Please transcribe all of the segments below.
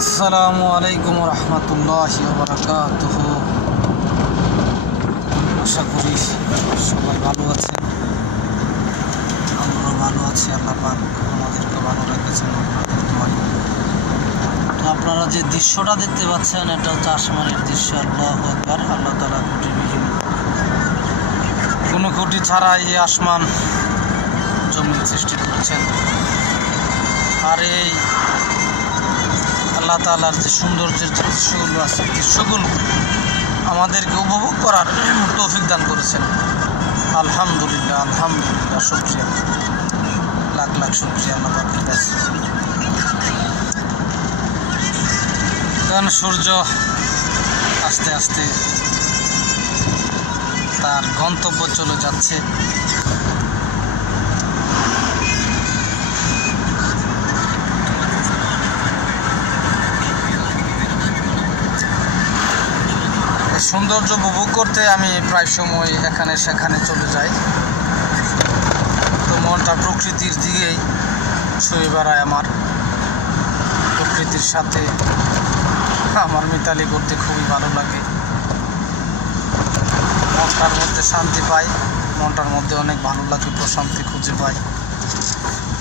আসসালামু আলাইকুম রহমতুল্লাহি ওয়া বারাকাতুহু। আশা করি সবাই ভালো আছেন, আমরাও ভালো আছি। আল্লাহ পাক আমাদেরকে ভালো রেখেছেন আপনাদের দোয়ায়। তো আপনারা যে দৃশ্যটা দেখতে পাচ্ছেন এটা হচ্ছে আসমানের দৃশ্য। আল্লাহু আকবার। আল্লাহ তাআলা ত্রুটিবিহীন কোনো ত্রুটি ছাড়াই এই আসমান জমিন সৃষ্টি করেছেন। আর এই আল্লাহ তাআলার যে সৌন্দর্যের যে দৃশ্যগুলো আছে, দৃশ্যগুলো আমাদেরকে উপভোগ করার তৌফিক দান করেছেন। আলহামদুলিল্লাহ, আলহামদুলিল্লাহ, শুকরিয়া, লাখ লাখ শুকরিয়া আল্লাহ পাকের কাছে। কারণ সূর্য আস্তে আস্তে তার গন্তব্য চলে যাচ্ছে। সৌন্দর্য উপভোগ করতে আমি প্রায় সময় এখানে সেখানে চলে যাই। তো মনটা প্রকৃতির দিকেই ছুঁয়ে বেড়ায়। আমার প্রকৃতির সাথে আমার মিতালি করতে খুবই ভালো লাগে। মনটার মধ্যে শান্তি পাই, মনটার মধ্যে অনেক ভালো লাগে, প্রশান্তি খুঁজে পাই।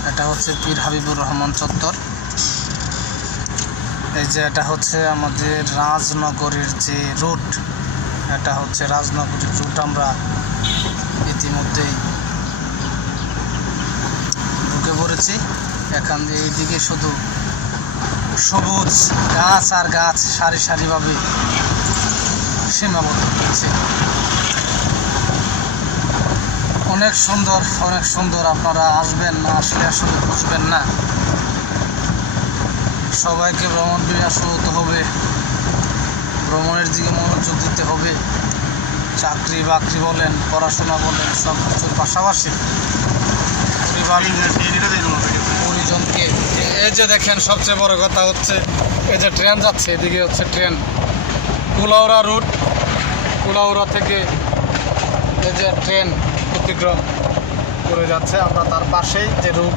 এটা হচ্ছে পীর হাবিবুর রহমান চত্বর। এই যে এটা হচ্ছে আমাদের রাজনগরের যে রুট, এটা হচ্ছে রাজনগরের রুট। আমরা ইতিমধ্যেই ঢুকে পড়েছি। এখান দিয়ে এইদিকে শুধু সবুজ গাছ আর গাছ সারি সারিভাবে সীমাবদ্ধ হয়েছে। অনেক সুন্দর, অনেক সুন্দর। আপনারা আসবেন, না আসলে আসলে বুঝবেন না। সবাইকে ভ্রমণ বিলাস হতে হবে, ভ্রমণের দিকে মনোযোগ দিতে হবে। চাকরি বাকরি বলেন, পড়াশোনা বলেন, সব কিছুর পাশাপাশি পরিজনকে। এই যে দেখেন, সবচেয়ে বড় কথা হচ্ছে এই যে ট্রেন যাচ্ছে, এদিকে হচ্ছে ট্রেন কুলাউড়া রুট। কুলাউড়া থেকে এই যে ট্রেন অতিক্রম করে যাচ্ছে। আমরা তার পাশেই যে রুট,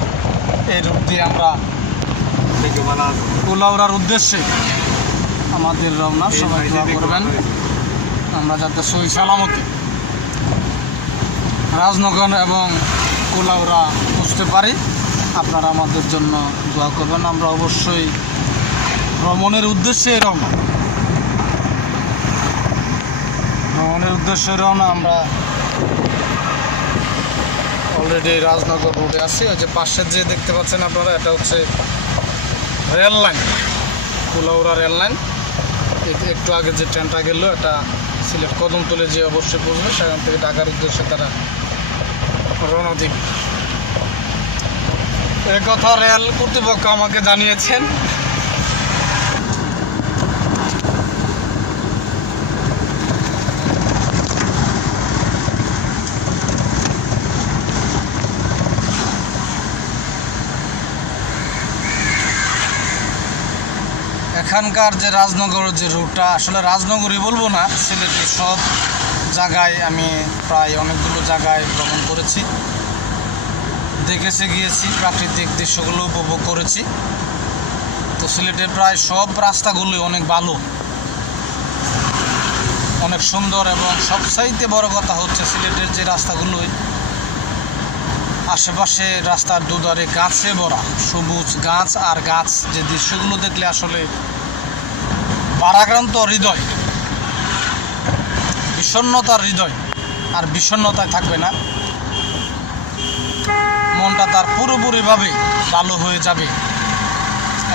এই রুট দিয়ে আমরা কুলাউড়ার উদ্দেশ্যে আমাদের রওনা। সবাই দোয়া করবেন আমরা যাতে সহি সালামতে রাজনগর এবং কুলাউড়া পৌঁছতে পারি। আপনারা আমাদের জন্য দোয়া করবেন। আমরা অবশ্যই ভ্রমণের উদ্দেশ্যে রওনা, ভ্রমণের উদ্দেশ্যে রওনা। আমরা অলরেডি রাজনগর রোডে আছি। ওই যে পাশের যে দেখতে পাচ্ছেন আপনারা, এটা হচ্ছে rail line, Kulaura rail line. একটু আগে যে ট্রেনটা গেল এটা সিলেট কদমতলে যে অবশ্যই পৌঁছবে, সেখান থেকে ঢাকার উদ্দেশ্যে তারা রওনা দিবে। এ কথা রেল কর্তৃপক্ষ আমাকে জানিয়েছেন। এখানকার যে রাজনগরের যে রুটটা, আসলে রাজনগরই বলবো না, সিলেটের সব জায়গায় আমি প্রায় অনেকগুলো জায়গায় ভ্রমণ করেছি, দেখেছে গিয়েছি, প্রাকৃতিক দৃশ্যগুলো উপভোগ করেছি। তো সিলেটের প্রায় সব রাস্তাগুলোই অনেক ভালো, অনেক সুন্দর। এবং সবচাইতে বড় কথা হচ্ছে সিলেটের যে রাস্তাগুলোই আশেপাশে রাস্তার দুধারে গাছে ভরা, সবুজ গাছ আর গাছ। যে দৃশ্যগুলো দেখলে আসলে ভারাক্রান্ত হৃদয়, বিষণ্ণতার হৃদয় আর বিষণ্ণতায় থাকবে না, মনটা তার পুরোপুরিভাবে ভালো হয়ে যাবে।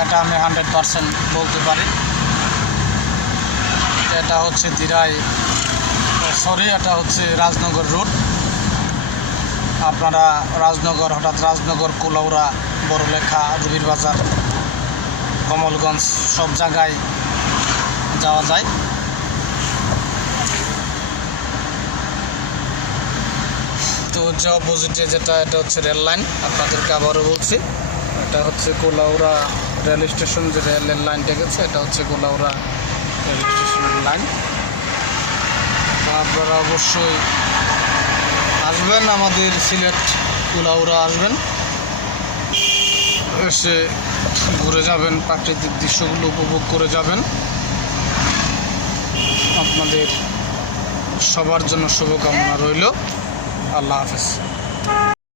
এটা আমি 100% বলতে পারি। এটা হচ্ছে এটা হচ্ছে রাজনগর রোড। আপনারা রাজনগর, হঠাৎ রাজনগর, কুলাউড়া, বড়লেখা, রুবির বাজার, কমলগঞ্জ সব জায়গায় যাওয়া যায়। তো যে অপোজিটে যেটা, এটা হচ্ছে রেল লাইন। আপনাদেরকে আবারও বলছি, এটা হচ্ছে কুলাউড়া রেল স্টেশন। যে রেল লাইনটা গেছে এটা হচ্ছে কুলাউড়া রেল স্টেশনের লাইন। তো আপনারা অবশ্যই আসবেন, আমাদের সিলেট কুলাউড়া আসবেন, এসে ঘুরে যাবেন, প্রাকৃতিক দৃশ্যগুলো উপভোগ করে যাবেন। আপনাদের সবার জন্য শুভকামনা রইল। আল্লাহ হাফেজ।